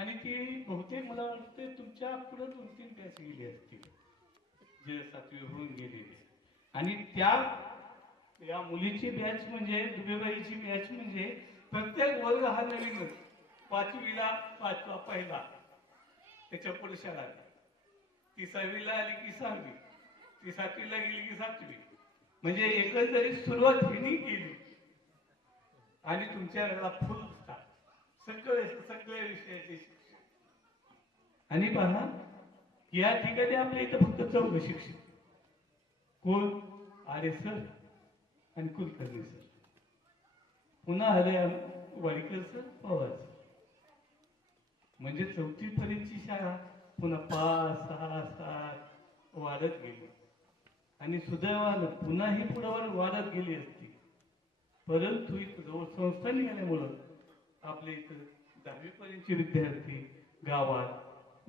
आणि ती बहुतेक मला वाटते तुमच्यापुढे दोन तीन बॅच गेली असतील. जे सातवी होऊन गेलेली. आणि त्या या मुलीची बॅच म्हणजे दुबेबाईची बॅच म्हणजे प्रत्येक वर्ग हा नवीनच पाचवीला पाचवा पहिला. त्याच्या पुढे शाळा. ती सहावीला आली की सहावी. ती सातवीला गेली की सातवी. म्हणजे एकंदरीत सुरुवात हिनी केली. आणि तुमच्या वेळेला फुल start. सगळे सगळे विषयाचे शिक्षक आणि पहा या ठिकाणी आपल्या इथं फक्त चौघ शिक्षक. कोण? आरे सर आणि कुलकर्णी सर. पुन्हा हरे वाडीकर सर पवार सर. म्हणजे चौथी पर्यंतची शाळा पुन्हा पाच सहा सात वाढत गेली. आणि सुदैवानं पुन्हा ही पुढं वाढत गेली असती. परंतु इथं जवळ संस्था निघाल्यामुळं आपल्या इथं दहावीपर्यंतचे विद्यार्थी गावात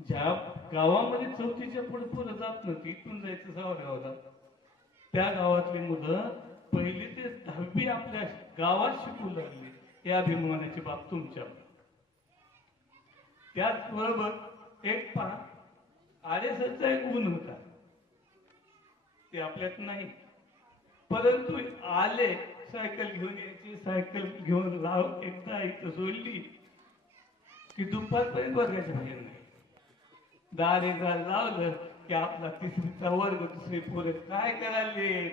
ज्या गावामध्ये चौथीच्या पुढे पुढे जात नव्हती इथून जायचं सावरगावला. त्या गावातली मुलं पहिली ते दहावी आपल्या गावात शिकू लागली. या अभिमानाची बाब तुमच्या. त्याचबरोबर एक पहा आर्यसचा एक गुण होता. ते आपल्यात नाही. परंतु आले सायकल घेऊन यायची सायकल घेऊन लाव एकदा इथं सोडली की दुपारपर्यंत वर्गाच्या बाहेर नाही. दार एकदा लावलं की आपला तिसरीचा वर्ग दुसरी पोरं काय करायले?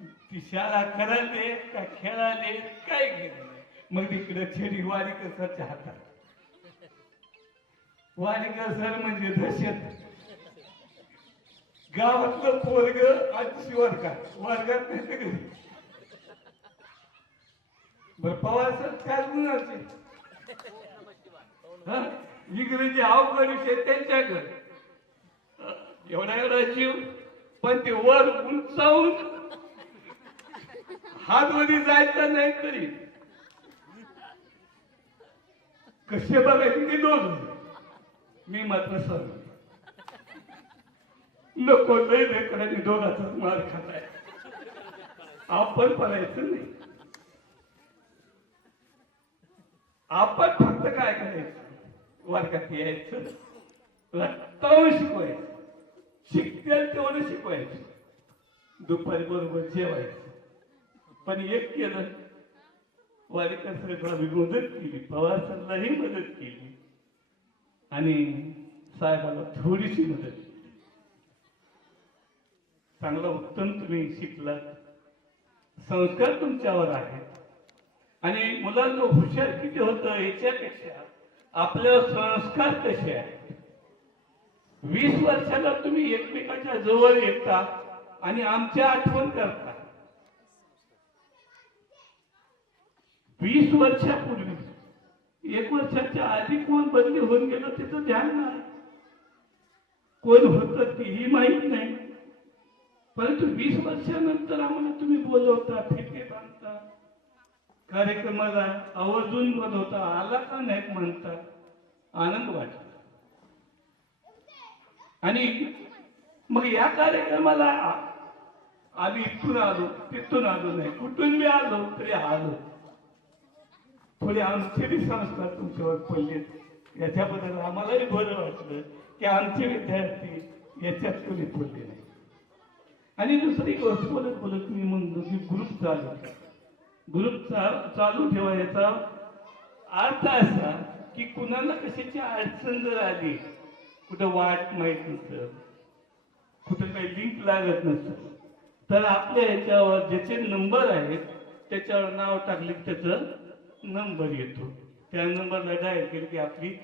ती शाळा करायले का खेळाले काय केलं नाही मग तिकडे छेडी वारीकर सरच्या हातात. वारीकर सर म्हणजे दहशत. गावातलं पोरग आज शिवर का वर्गात नाही बर पवार सर काय गुणाचे इंग्रजी अवघड विषय त्यांच्याकडे. एवढा एवढा जीव पण ते वर उंचावून हात मध्ये जायचा नाही तरी. कसे बघायचे ते दोन. मी मात्र सर. नको लय लेकरांनी दोघाचाच मार खाताय. आपण पडायचं नाही. आपण फक्त काय करायचं? वर्गात यायचं. रक्तावर शिकवायचं. शिकतील तेवढं शिकवायचं. दुपारी बरोबर जेवायचं. पण एक केलं. वारिका साहेबांनी मदत केली. पवार सरलाही मदत केली. आणि साहेबाला थोडीशी मदत केली. चांगला उत्तम तुम्ही शिकलात. संस्कार तुमच्यावर आहेत. मुलांना हुशार किती होत याच्यापेक्षा? आपले संस्कार कसे आहेत? वीस वर्षाला तुम्ही एकमेकाच्या जवळ येता आणि आमच्या आठवण करता. वीस वर्षापूर्वी एक वर्षाच्या आधी कोण बदली होऊन गेलं त्याचं ध्यान नाही. कोण होतं तेही माहीत नाही. परंतु वीस वर्षानंतर आम्हाला तुम्ही बोलवता ठेके बांधता. कार्यक्रमाला आवर्जून बोलवता आला का नाही म्हणता? आनंद वाटतो आणि मग या कार्यक्रमाला आम्ही इथून आलो तिथून आलो नाही. कुठून मी आलो? तरी आलो. थोडी आमचे बी संस्कार तुमच्यावर पडली. याच्याबद्दल आम्हालाही बरं वाटलं की आमचे विद्यार्थी याच्यात कोणी पडले नाही. आणि दुसरी गोष्ट बोलत बोलत मी म्हणतो की ग्रुप चालू ग्रुप चालू ठेवा याचा अर्थ असा की कुणाला कशाची अडचण जर आली कुठं वाट माहीत नसतं कुठं काही लिंक लागत नसतं तर आपल्या याच्यावर ज्याचे नंबर आहेत त्याच्यावर नाव टाकले की त्याचं नंबर येतो. त्या नंबरला डायल केलं की आपली